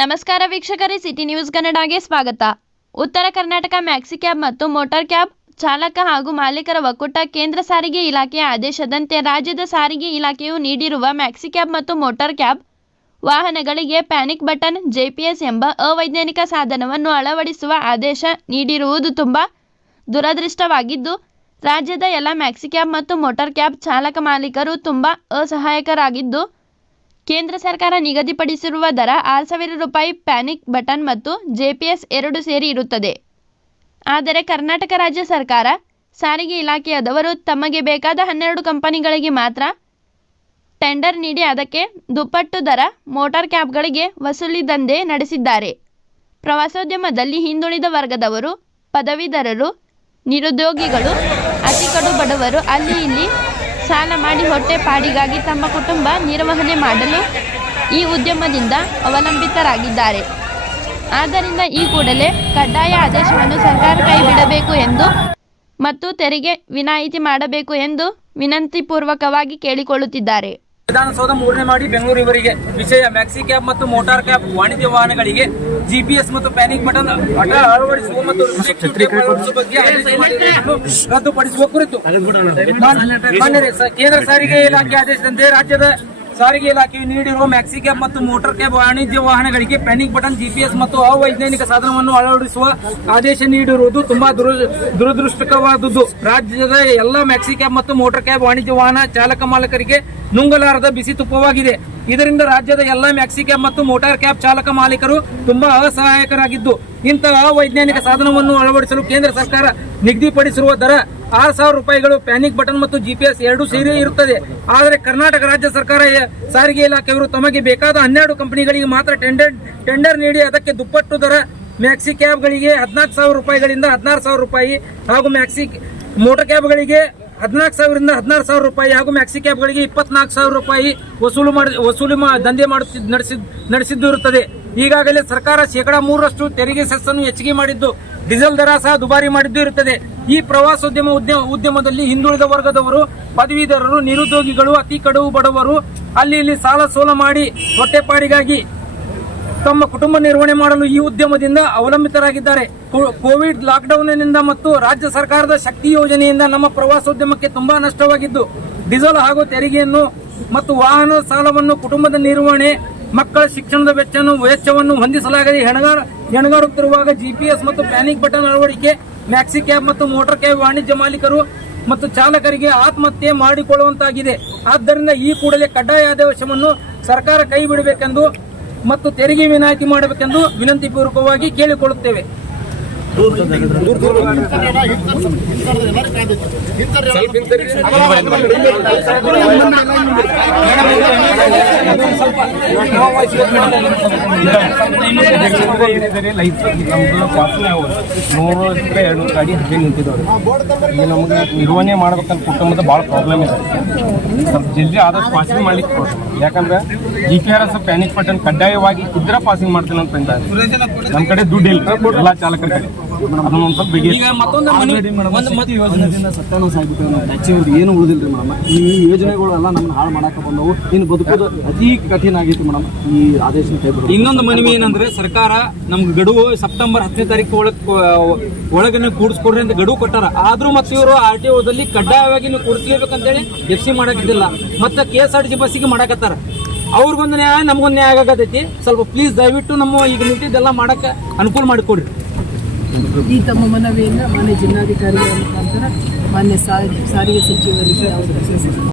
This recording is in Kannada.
ನಮಸ್ಕಾರ ವೀಕ್ಷಕರೇ, ಸಿಟಿ ನ್ಯೂಸ್ ಕನ್ನಡಗೆ ಸ್ವಾಗತ. ಉತ್ತರ ಕರ್ನಾಟಕ ಮ್ಯಾಕ್ಸಿ ಕ್ಯಾಬ್ ಮತ್ತು ಮೋಟಾರ್ ಕ್ಯಾಬ್ ಚಾಲಕ ಹಾಗೂ ಮಾಲೀಕರ ಒಕ್ಕೂಟ ಕೇಂದ್ರ ಸಾರಿಗೆ ಇಲಾಖೆಯ ಆದೇಶದಂತೆ ರಾಜ್ಯದ ಸಾರಿಗೆ ಇಲಾಖೆಯು ನೀಡಿರುವ ಮ್ಯಾಕ್ಸಿ ಕ್ಯಾಬ್ ಮತ್ತು ಮೋಟಾರ್ ಕ್ಯಾಬ್ ವಾಹನಗಳಿಗೆ ಪ್ಯಾನಿಕ್ ಬಟನ್ ಜೆಪಿಎಸ್ ಎಂಬ ಅವೈಜ್ಞಾನಿಕ ಸಾಧನವನ್ನು ಅಳವಡಿಸುವ ಆದೇಶ ನೀಡಿರುವುದು ತುಂಬ ದುರದೃಷ್ಟವಾಗಿದ್ದು, ರಾಜ್ಯದ ಎಲ್ಲ ಮ್ಯಾಕ್ಸಿ ಕ್ಯಾಬ್ ಮತ್ತು ಮೋಟಾರ್ ಕ್ಯಾಬ್ ಚಾಲಕ ಮಾಲೀಕರು ತುಂಬ ಅಸಹಾಯಕರಾಗಿದ್ದು ಕೇಂದ್ರ ಸರ್ಕಾರ ನಿಗದಿಪಡಿಸಿರುವ ದರ ಆರು ಸಾವಿರ ರೂಪಾಯಿ, ಪ್ಯಾನಿಕ್ ಬಟನ್ ಮತ್ತು ಜೆಪಿಎಸ್ ಎರಡು ಸೇರಿ ಇರುತ್ತದೆ. ಆದರೆ ಕರ್ನಾಟಕ ರಾಜ್ಯ ಸರ್ಕಾರ, ಸಾರಿಗೆ ಇಲಾಖೆಯದವರು ತಮಗೆ ಬೇಕಾದ ಹನ್ನೆರಡು ಕಂಪನಿಗಳಿಗೆ ಮಾತ್ರ ಟೆಂಡರ್ ನೀಡಿ ಅದಕ್ಕೆ ದುಪ್ಪಟ್ಟು ದರ ಮೋಟಾರ್ ಕ್ಯಾಬ್ಗಳಿಗೆ ವಸೂಲಿ ದಂಧೆ ನಡೆಸಿದ್ದಾರೆ. ಪ್ರವಾಸೋದ್ಯಮದಲ್ಲಿ ಹಿಂದುಳಿದ ವರ್ಗದವರು, ಪದವೀಧರರು, ನಿರುದ್ಯೋಗಿಗಳು ಅತಿ ಕಡು ಬಡವರು ಅಲ್ಲಿ ಇಲ್ಲಿ ಸಾಲ ಮಾಡಿ ಹೊಟ್ಟೆ ಪಾಡಿಗಾಗಿ ತಮ್ಮ ಕುಟುಂಬ ನಿರ್ವಹಣೆ ಮಾಡಲು ಈ ಉದ್ಯಮದಿಂದ ಅವಲಂಬಿತರಾಗಿದ್ದಾರೆ. ಆದ್ದರಿಂದ ಈ ಕೂಡಲೇ ಕಡ್ಡಾಯ ಆದೇಶವನ್ನು ಸರ್ಕಾರ ಕೈಬಿಡಬೇಕು ಎಂದು ಮತ್ತು ತೆರಿಗೆ ವಿನಾಯಿತಿ ಮಾಡಬೇಕು ಎಂದು ವಿನಂತಿಪೂರ್ವಕವಾಗಿ ಕೇಳಿಕೊಳ್ಳುತ್ತಿದ್ದಾರೆ. ವಿಧಾನಸೌಧ ಮೂರನೇ ಮಾಡಿ ಬೆಂಗಳೂರು ಇವರಿಗೆ ವಿಷಯ ಮ್ಯಾಕ್ಸಿ ಕ್ಯಾಬ್ ಮತ್ತು ಮೋಟಾರ್ ಕ್ಯಾಬ್ ವಾಣಿಜ್ಯ ವಾಹನಗಳಿಗೆ ಜಿಪಿಎಸ್ ಮತ್ತು ಪ್ಯಾನಿಕ್ ಬಟನ್ ಅಟ ಅಳವಡಿಸುವ ಮತ್ತು ಬಗ್ಗೆ ರದ್ದುಪಡಿಸುವ ಕುರಿತು ಕೇಂದ್ರ ಸಾರಿಗೆ ಇಲಾಖೆ ಆದೇಶದಂತೆ ರಾಜ್ಯದ ಸಾರಿಗೆ ಇಲಾಖೆಯು ನೀಡಿರುವ ಮ್ಯಾಕ್ಸಿ ಕ್ಯಾಬ್ ಮತ್ತು ಮೋಟಾರ್ ಕ್ಯಾಬ್ ವಾಣಿಜ್ಯ ವಾಹನಗಳಿಗೆ ಪ್ಯಾನಿಕ್ ಬಟನ್ ಜಿಪಿಎಸ್ ಮತ್ತು ಅವೈಜ್ಞಾನಿಕ ಸಾಧನವನ್ನು ಅಳವಡಿಸುವ ಆದೇಶ ನೀಡಿರುವುದು ತುಂಬಾ ದುರು ದುರದೃಷ್ಟಕವಾದುದು ರಾಜ್ಯದ ಎಲ್ಲ ಮ್ಯಾಕ್ಸಿ ಕ್ಯಾಬ್ ಮತ್ತು ಮೋಟಾರ್ ಕ್ಯಾಬ್ ವಾಣಿಜ್ಯ ವಾಹನ ಚಾಲಕ ಮಾಲಕರಿಗೆ ನುಂಗಲಾರದ ಬಿಸಿ ತುಪ್ಪವಾಗಿದೆ. ಇದರಿಂದ ರಾಜ್ಯದ ಎಲ್ಲಾ ಮ್ಯಾಕ್ಸಿ ಕ್ಯಾಬ್ ಮತ್ತು ಮೋಟಾರ್ ಕ್ಯಾಬ್ ಚಾಲಕ ಮಾಲೀಕರು ತುಂಬಾ ಅಸಹಾಯಕರಾಗಿದ್ದು, ಇಂತಹ ವೈಜ್ಞಾನಿಕ ಸಾಧನವನ್ನು ಅಳವಡಿಸಲು ಕೇಂದ್ರ ಸರ್ಕಾರ ನಿಗದಿಪಡಿಸಿರುವ ದರ ಆರು ಸಾವಿರ ರೂಪಾಯಿಗಳು ಪ್ಯಾನಿಕ್ ಬಟನ್ ಮತ್ತು ಜಿಪಿಎಸ್ ಎರಡು ಸೇರಿ ಇರುತ್ತದೆ. ಆದರೆ ಕರ್ನಾಟಕ ರಾಜ್ಯ ಸರ್ಕಾರ ಸಾರಿಗೆ ಇಲಾಖೆಯವರು ತಮಗೆ ಬೇಕಾದ ಹನ್ನೆರಡು ಕಂಪನಿಗಳಿಗೆ ಮಾತ್ರ ಟೆಂಡರ್ ಟೆಂಡರ್ ನೀಡಿ ಅದಕ್ಕೆ ದುಪ್ಪಟ್ಟು ದರ ಮ್ಯಾಕ್ಸಿ ಕ್ಯಾಬ್ಗಳಿಗೆ ಹದಿನಾಲ್ಕು ಸಾವಿರ ರೂಪಾಯಿಗಳಿಂದ ಹದಿನಾರು ಸಾವಿರ ರೂಪಾಯಿ ಹಾಗೂ ಮ್ಯಾಕ್ಸಿ ಮೋಟರ್ ಕ್ಯಾಬ್ಗಳಿಗೆ ಹದಿನಾಲ್ಕು ಸಾವಿರದಿಂದ ಹದಿನಾರು ಸಾವಿರ ರೂಪಾಯಿ ಹಾಗೂ ಮ್ಯಾಕ್ಸಿ ಕ್ಯಾಬ್ಗಳಿಗೆ ಇಪ್ಪತ್ನಾಲ್ಕು ಸಾವಿರ ರೂಪಾಯಿ ವಸೂಲು ಮಾಡಿ, ವಸೂಲಿ ದಂಧೆ ಮಾಡುತ್ತಿದ್ದು ನಡೆಸಿದ್ ನಡೆಸಿದ್ದು ಇರುತ್ತದೆ. ಈಗಾಗಲೇ ಸರ್ಕಾರ ಶೇಕಡಾ ಮೂರರಷ್ಟು ತೆರಿಗೆ ಸೆಸ್ಸನ್ನು ಹೆಚ್ಚಿಗೆ ಮಾಡಿದ್ದು, ಡೀಸೆಲ್ ದರ ಸಹ ದುಬಾರಿ ಮಾಡಿದ್ದು ಇರುತ್ತದೆ. ಈ ಪ್ರವಾಸೋದ್ಯಮ ಉದ್ಯಮ, ಉದ್ಯಮದಲ್ಲಿ ಹಿಂದುಳಿದ ವರ್ಗದವರು, ಪದವೀಧರರು, ನಿರುದ್ಯೋಗಿಗಳು, ಅತಿ ಕಡುವು ಬಡವರು, ಅಲ್ಲಿ ಇಲ್ಲಿ ಸಾಲ ಸೋಲ ಮಾಡಿ ಹೊಟ್ಟೆಪಾಡಿಗಾಗಿ ತಮ್ಮ ಕುಟುಂಬ ನಿರ್ವಹಣೆ ಮಾಡಲು ಈ ಉದ್ಯಮದಿಂದ ಅವಲಂಬಿತರಾಗಿದ್ದಾರೆ. ಕೋವಿಡ್ ಲಾಕ್ಡೌನ್ನಿಂದ ಮತ್ತು ರಾಜ್ಯ ಸರ್ಕಾರದ ಶಕ್ತಿ ಯೋಜನೆಯಿಂದ ನಮ್ಮ ಪ್ರವಾಸೋದ್ಯಮಕ್ಕೆ ತುಂಬಾ ನಷ್ಟವಾಗಿದ್ದು, ಡೀಸೆಲ್ ಹಾಗೂ ತೆರಿಗೆಯನ್ನು ಮತ್ತು ವಾಹನ ಸಾಲವನ್ನು ಕುಟುಂಬದ ನಿರ್ವಹಣೆ, ಮಕ್ಕಳ ಶಿಕ್ಷಣದ ವೆಚ್ಚವನ್ನು ವೆಚ್ಚವನ್ನು ಹೊಂದಿಸಲಾಗದೆ ಹೆಣಗಾರ ಹೆಣಗಾಡುತ್ತಿರುವಾಗ ಜಿಪಿಎಸ್ ಮತ್ತು ಪ್ಯಾನಿಕ್ ಬಟನ್ ಅಳವಡಿಕೆ, ಮ್ಯಾಕ್ಸಿ ಕ್ಯಾಬ್ ಮತ್ತು ಮೋಟಾರ್ ಕ್ಯಾಬ್ ವಾಣಿಜ್ಯ ಮಾಲೀಕರು ಮತ್ತು ಚಾಲಕರಿಗೆ ಆತ್ಮಹತ್ಯೆ ಮಾಡಿಕೊಳ್ಳುವಂತಾಗಿದೆ. ಆದ್ದರಿಂದ ಈ ಕೂಡಲೇ ಕಡ್ಡಾಯ ಆದೇಶವನ್ನು ಸರ್ಕಾರ ಕೈ ಬಿಡಬೇಕೆಂದು ಮತ್ತು ತೆರಿಗೆ ವಿನಾಯಿತಿ ಮಾಡಬೇಕೆಂದು ವಿನಂತಿ ಪೂರ್ವಕವಾಗಿ ಕೇಳಿಕೊಳ್ಳುತ್ತೇವೆ ನೂರು ಎರಡು ಗಾಡಿ ಹಾಗೆ ನಿಂತಿದ್ದಾವೆ ಈಗ ನಮಗೆ ನಿರ್ವಹಣೆ ಮಾಡ್ಬೇಕಂತ ಕುಟುಂಬದ ಭಾಳ ಪ್ರಾಬ್ಲಮ್ ಇದೆ. ಸ್ವಲ್ಪ ಜಲ್ದಿ ಆದಷ್ಟು ಪಾಸಿಂಗ್ ಮಾಡ್ಲಿಕ್ಕೆ ಕೊಡ್ರಿ. ಯಾಕಂದ್ರೆ G P R S panic button ಕಡ್ಡಾಯವಾಗಿ ಇದ್ರೆ ಪಾಸಿಂಗ್ ಮಾಡ್ತೀನಿ ಅಂತ ನಮ್ಮ ಕಡೆ ದುಡ್ಡು ಇಲ್ಲ ಎಲ್ಲ ಚಾಲಕರ ಕಡೆ. ಈಗ ಮತ್ತೊಂದು ಮನೆ ಒಂದು ಯೋಜನೆದಿಂದ ಏನು ಉಳಿದಿಲ್ರಿ ಮೇಡಮ್? ಈ ಯೋಜನೆಗಳೆಲ್ಲ ನಮ್ಮನ್ನ ಹಾಳು ಮಾಡಕ್ಕೆ ಬಂದವು. ಇನ್ನು ಬದುಕೋದು ಅತಿ ಕಠಿಣ ಆಗಿತ್ತು ಮೇಡಮ್ ಈ ಆದೇಶ ಕೈ ಇನ್ನೊಂದು ಮನವಿ ಏನಂದ್ರೆ ಸರ್ಕಾರ ನಮ್ಗೆ ಗಡುವು ಸೆಪ್ಟೆಂಬರ್ ಹತ್ತನೇ ತಾರೀಕು ಒಳಗ್ ಒಳಗನೆ ಕೂಡಿಸ್ಕೊಡ್ರಿ ಅಂತ ಗಡುವು ಕೊಟ್ಟಾರ. ಆದ್ರೂ ಮತ್ತೆ ಇವರು ಆರ್ ಟಿ ಓದಲ್ಲಿ ಕಡ್ಡಾಯವಾಗಿ ನೀವು ಕೂಡಿಸ್ಲೇಬೇಕಂತೇಳಿ ಎಫ್ ಸಿ ಮಾಡಕ್ಕಿದ್ದಿಲ್ಲ ಮತ್ತೆ K S R T C ಬಸ್ಸಿಗೆ ಮಾಡಕತ್ತಾರ. ಅವ್ರಿಗೊಂದು ನ್ಯಾಯ ನಮಗೊಂದು ನ್ಯಾಯ ಆಗತೈತಿ ಸ್ವಲ್ಪ ಪ್ಲೀಸ್ ದಯವಿಟ್ಟು ನಮ್ಮ ಈಗ ನಿಂತಿದ್ದೆಲ್ಲ ಮಾಡಕ್ಕೆ ಅನುಕೂಲ ಮಾಡಿಕೊಡ್ರಿ. ಈ ತಮ್ಮ ಮನವಿಯನ್ನು ಮಾನ್ಯ ಜಿಲ್ಲಾಧಿಕಾರಿಗಳ ಮುಖಾಂತರ ಮಾನ್ಯ ಸಾರಿಗೆ ಸಚಿವರಿಗೆ ಅವರು